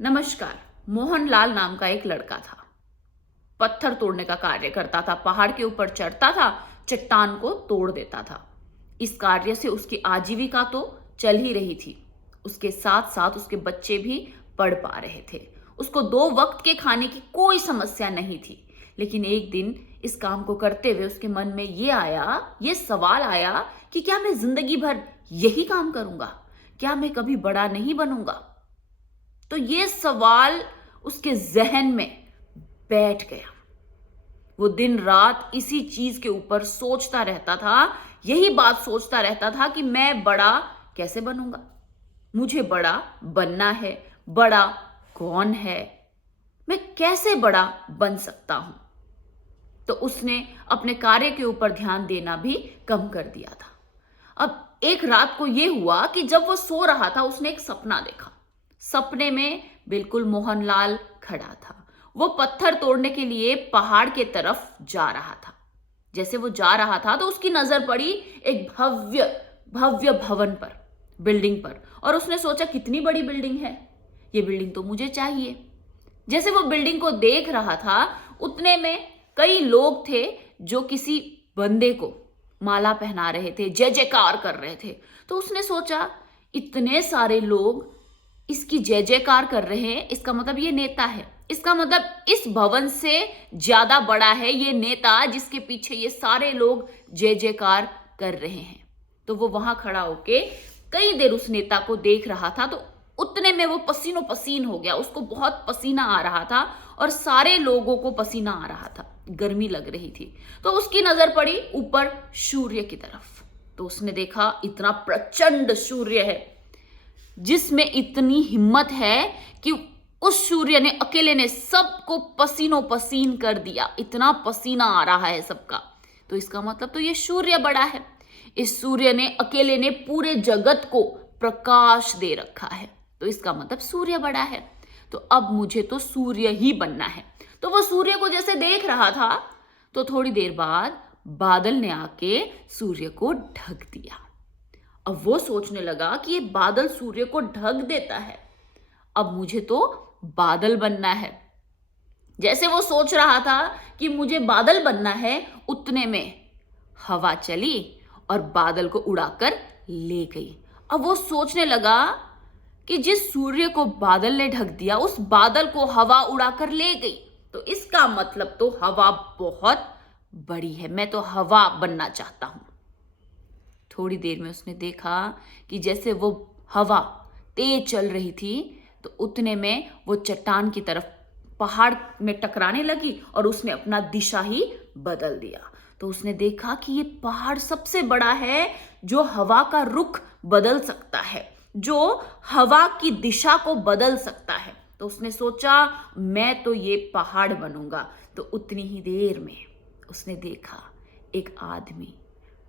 नमस्कार। मोहनलाल नाम का एक लड़का था। पत्थर तोड़ने का कार्य करता था, पहाड़ के ऊपर चढ़ता था, चट्टान को तोड़ देता था। इस कार्य से उसकी आजीविका तो चल ही रही थी, उसके साथ साथ उसके बच्चे भी पढ़ पा रहे थे। उसको 2 वक्त के खाने की कोई समस्या नहीं थी। लेकिन एक दिन इस काम को करते हुए उसके मन में ये सवाल आया कि क्या मैं जिंदगी भर यही काम करूंगा? क्या मैं कभी बड़ा नहीं बनूंगा? तो ये सवाल उसके जहन में बैठ गया। वो दिन रात इसी चीज के ऊपर सोचता रहता था, यही बात सोचता रहता था कि मैं बड़ा कैसे बनूंगा, मुझे बड़ा बनना है। बड़ा कौन है? मैं कैसे बड़ा बन सकता हूं? तो उसने अपने कार्य के ऊपर ध्यान देना भी कम कर दिया था। अब एक रात को यह हुआ कि जब वो सो रहा था, उसने एक सपना देखा। सपने में बिल्कुल मोहनलाल खड़ा था। वो पत्थर तोड़ने के लिए पहाड़ के तरफ जा रहा था। जैसे वो जा रहा था तो उसकी नजर पड़ी एक भव्य भव्य भवन पर, बिल्डिंग पर। और उसने सोचा, कितनी बड़ी बिल्डिंग है, ये बिल्डिंग तो मुझे चाहिए। जैसे वो बिल्डिंग को देख रहा था, उतने में कई लोग थे जो किसी बंदे को माला पहना रहे थे, जय जयकार कर रहे थे। तो उसने सोचा, इतने सारे लोग इसकी जय जयकार कर रहे हैं, इसका मतलब ये नेता है। इसका मतलब इस भवन से ज्यादा बड़ा है ये नेता जिसके पीछे ये सारे लोग जय जयकार कर रहे हैं। तो वो वहां खड़ा होके कई देर उस नेता को देख रहा था। तो उतने में वो पसीनो पसीन हो गया, उसको बहुत पसीना आ रहा था और सारे लोगों को पसीना आ रहा था, गर्मी लग रही थी। तो उसकी नजर पड़ी ऊपर सूर्य की तरफ। तो उसने देखा, इतना प्रचंड सूर्य है जिसमें इतनी हिम्मत है कि उस सूर्य ने अकेले ने सबको पसीनो पसीन कर दिया। इतना पसीना आ रहा है सबका। तो इसका मतलब तो ये सूर्य बड़ा है। इस सूर्य ने अकेले ने पूरे जगत को प्रकाश दे रखा है। तो इसका मतलब सूर्य बड़ा है। तो अब मुझे तो सूर्य ही बनना है। तो वो सूर्य को जैसे देख रहा था, तो थोड़ी देर बाद बादल ने आके सूर्य को ढक दिया। अब वो सोचने लगा कि ये बादल सूर्य को ढक देता है, अब मुझे तो बादल बनना है। जैसे वो सोच रहा था कि मुझे बादल बनना है, उतने में हवा चली और बादल को उड़ाकर ले गई। अब वो सोचने लगा कि जिस सूर्य को बादल ने ढक दिया, उस बादल को हवा उड़ाकर ले गई। तो इसका मतलब तो हवा बहुत बड़ी है, मैं तो हवा बनना चाहता हूं। थोड़ी देर में उसने देखा कि जैसे वो हवा तेज चल रही थी, तो उतने में वो चट्टान की तरफ पहाड़ में टकराने लगी और उसने अपना दिशा ही बदल दिया। तो उसने देखा कि ये पहाड़ सबसे बड़ा है जो हवा का रुख बदल सकता है, जो हवा की दिशा को बदल सकता है। तो उसने सोचा, मैं तो ये पहाड़ बनूंगा। तो उतनी ही देर में उसने देखा एक आदमी,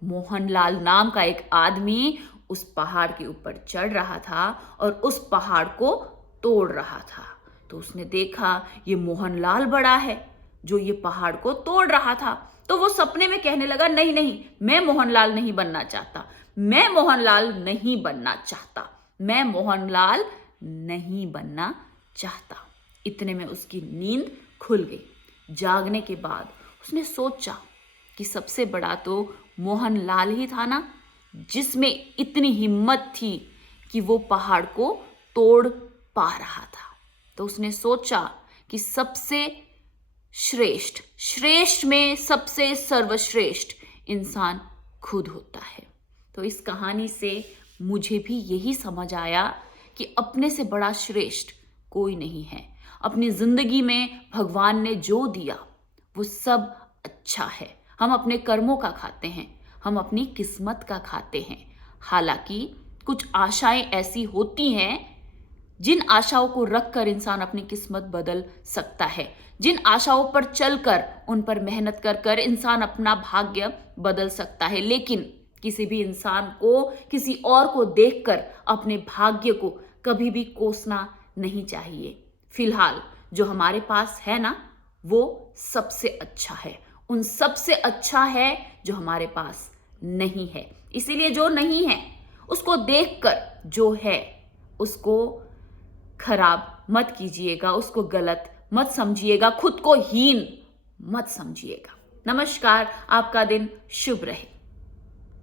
मोहनलाल नाम का एक आदमी उस पहाड़ के ऊपर चढ़ रहा था और उस पहाड़ को तोड़ रहा था। तो उसने देखा, ये मोहनलाल बड़ा है जो ये पहाड़ को तोड़ रहा था। तो वो सपने में कहने लगा, नहीं नहीं, मैं मोहनलाल नहीं बनना चाहता, मैं मोहनलाल नहीं बनना चाहता, मैं मोहनलाल नहीं बनना चाहता। इतने में उसकी नींद खुल गई। जागने के बाद उसने सोचा कि सबसे बड़ा तो मोहनलाल ही था ना, जिसमें इतनी हिम्मत थी कि वो पहाड़ को तोड़ पा रहा था। तो उसने सोचा कि सबसे श्रेष्ठ, श्रेष्ठ में सबसे सर्वश्रेष्ठ इंसान खुद होता है। तो इस कहानी से मुझे भी यही समझ आया कि अपने से बड़ा श्रेष्ठ कोई नहीं है। अपनी जिंदगी में भगवान ने जो दिया वो सब अच्छा है। हम अपने कर्मों का खाते हैं, हम अपनी किस्मत का खाते हैं। हालांकि कुछ आशाएं ऐसी होती हैं जिन आशाओं को रखकर इंसान अपनी किस्मत बदल सकता है। जिन आशाओं पर चलकर, उन पर मेहनत कर कर इंसान अपना भाग्य बदल सकता है। लेकिन किसी भी इंसान को किसी और को देखकर अपने भाग्य को कभी भी कोसना नहीं चाहिए। फिलहाल जो हमारे पास है ना, वो सबसे अच्छा है, उन सबसे अच्छा है जो हमारे पास नहीं है। इसीलिए जो नहीं है उसको देखकर जो है उसको खराब मत कीजिएगा, उसको गलत मत समझिएगा, खुद को हीन मत समझिएगा। नमस्कार, आपका दिन शुभ रहे।